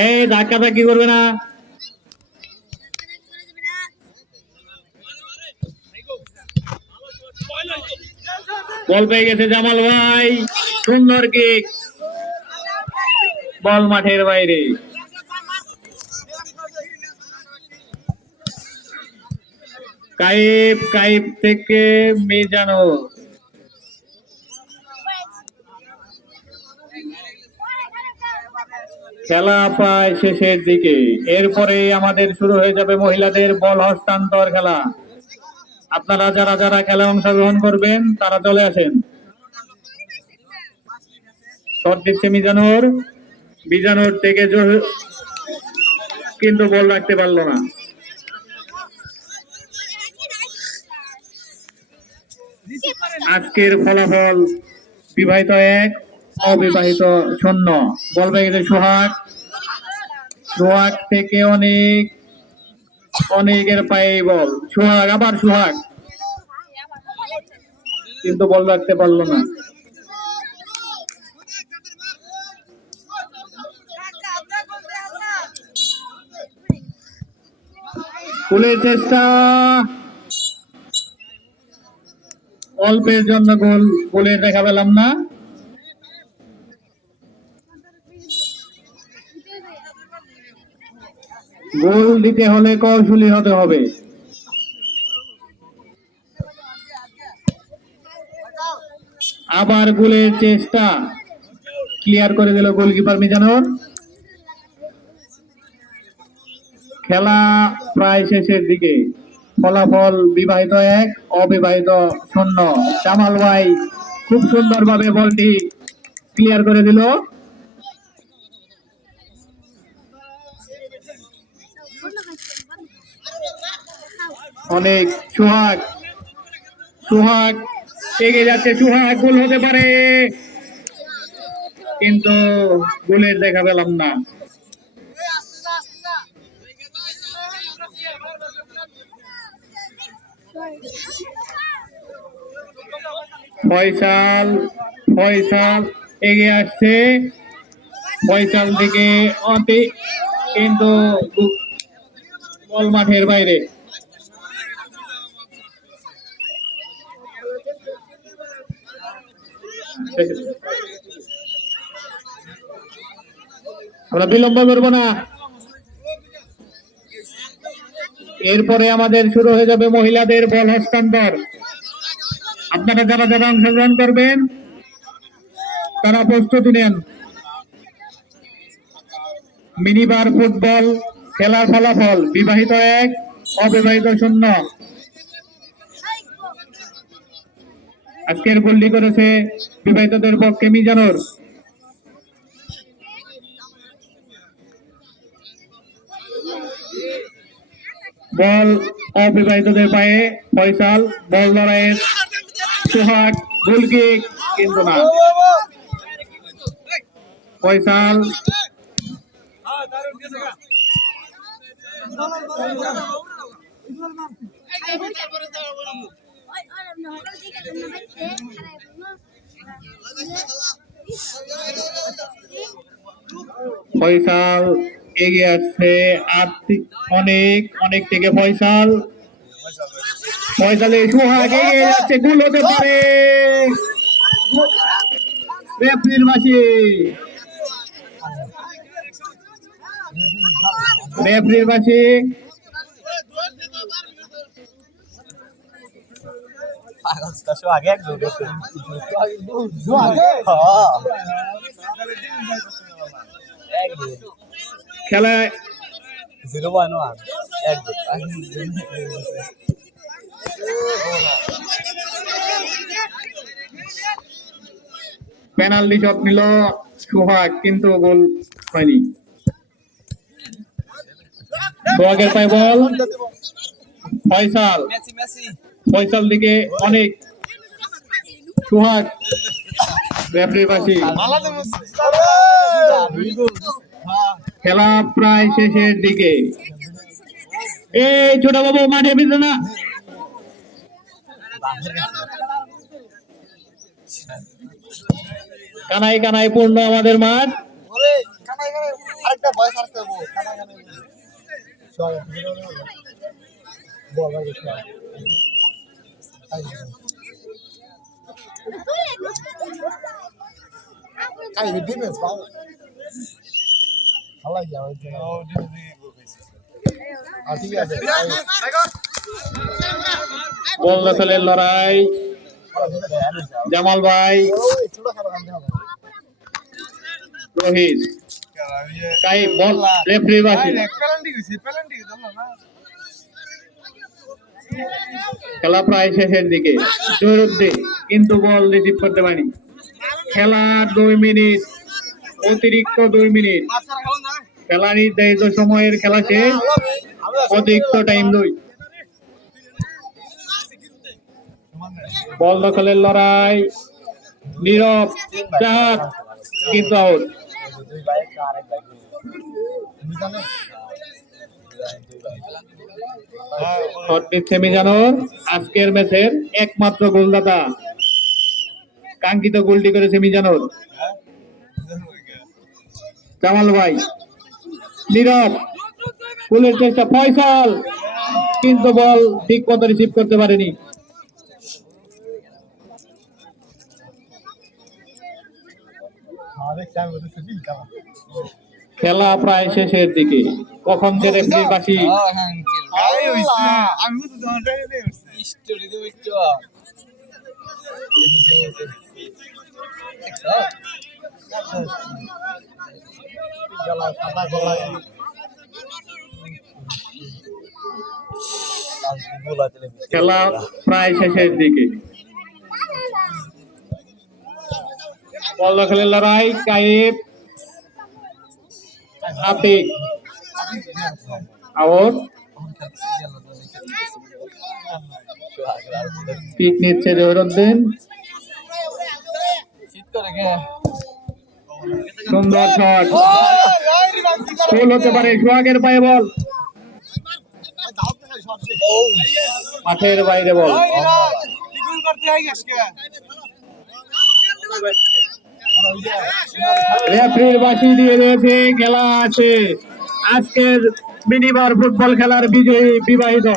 এই, ধাক্কা ধাক্কি করবে না। বল পেয়ে গেছে জামাল ভাই। সুন্দর কিক বল মাঠের বাইরে। কাইব কাইব থেকে মিজানো খেলা প্রায় শেষের দিকে। এরপরে আমাদের শুরু হয়ে যাবে মহিলাদের বল হস্তান্তর খেলা। আপনারা যারা যারা খেলা অংশগ্রহণ করবেন, তারা চলে আসেন। শট দিচ্ছে মিজানুর। মিজানুর থেকে কিন্তু বল রাখতে পারল না। আজকের ফলাফল বিবাহিত এক। অবিবাহিত শূন্য। বল পেয়ে গেছে সোহাগ। সোহাগ থেকে অনেক। অনেকের পায়ে বল। সোহাগ, আবার সোহাগ। কিন্তু বল রাখতে পারল না। গোলের চেষ্টা। অল্পের জন্য গোল, গোলের দেখা পেলাম না। গোল দিতে হলে কৌশলী হতে হবে। আবার গোলের চেষ্টা। ক্লিয়ার করে দিল গোলকিপার মিজানুর। খেলা প্রায় শেষের দিকে। ফলাফল বিবাহিত এক, অবিবাহিত শূন্য। জামাল ভাই খুব সুন্দরভাবে বলটি ক্লিয়ার করে দিল। অনেক সুহাগ। সুহাগ এগিয়ে যাচ্ছে, সুহাগ গোল হতে পারে। কিন্তু গোলের দেখা পেলাম না। ফয়সাল ফয়সাল এগিয়ে আসছে। ফয়সাল থেকে অতি কিন্তু বল মাঠের বাইরে। আমরা বিলম্ব করব না। এরপরে আমাদের শুরু হয়ে যাবে মহিলাদের বল হস্তান্তর। আপনারা যারা যারা অংশগ্রহণ করবেন, তারা প্রস্তুতি নেন। মিনিবার ফুটবল খেলার ফলাফল বিবাহিত এক, অবিবাহিত শূন্য। আজকের গোলটি করেছে বিবাহিতদের পক্ষে মিজানুর বল অবিবাহিতদের পায়ে ফয়সাল বল লড়াইয়ের সোহাগ গোল কিন্তু না ফয়সাল ফয়সাল এগিয়ে আসছে আর্থিক অনেক অনেক থেকে ফয়সাল। ফয়সালে সোহাগ এগিয়ে যাচ্ছে, গোল হতে পারে। রেফরির মাসি রেফরির মাসি আগে এক হ্যাঁ। খেলায় জিরো ওয়ান ওয়ান এক পেনাল্টি শট নিল সোহাগ কিন্তু গোল হয়নি। সোহাগের পায়ে ball. Faisal. Messi Messi. Faisal দিকে অনেক সোহাগ পাশে খেলা প্রায় শেষের দিকে। এই ছোট বাবু মাঠে ভিতরে না? কানাই কানাই পূর্ণ আমাদের মাঠ। আরেকটা ভাই কিছু কাই ডিফেন্স পাও ভালো লাগে আমার আর ঠিক আছে বল দখলের লড়াই জামাল ভাই রোহিত কাই বল রেফারি বাসি খেলা প্রায় শেষের দিকে। জহিরুদ্দিন কিন্তু বল রিসিভ করতে পারেনি। খেলা দুই মিনিট, অতিরিক্ত দুই মিনিট। খেলা নির্ধারিত সময়ের খেলা শেষ, অতিরিক্ত টাইম দুই। বল দখলের লড়াই, নীরব কিন্তু আউট। দুই বাইক আরেক বাইক মিজানে শট নিচ্ছে মিজানুর আজকের ম্যাচের একমাত্র গোলদাতা। কাঙ্ক্ষিত গোলটি করেছে মিজানুর কামাল ভাই, নীরব। গোলের চেষ্টা, ফয়সাল। কিন্তু বল ঠিক মতো রিসিভ করতে পারেনি। আরে চাই বলতে খেলা প্রায় শেষের দিকে। কখন যে রেফারির বাসি খেলা প্রায় শেষের দিকে। বল দখলের লড়াই কাইব আতিক আউট পিক সুন্দর শট। গোল হতে পারে, সোহাগের পায়ে বল। মাঠের বাইরে বল। রেফারির বাসি দিয়ে রয়েছে খেলা আছে। আজকের মিনিবার ফুটবল খেলার বিজয়ী বিবাহিত।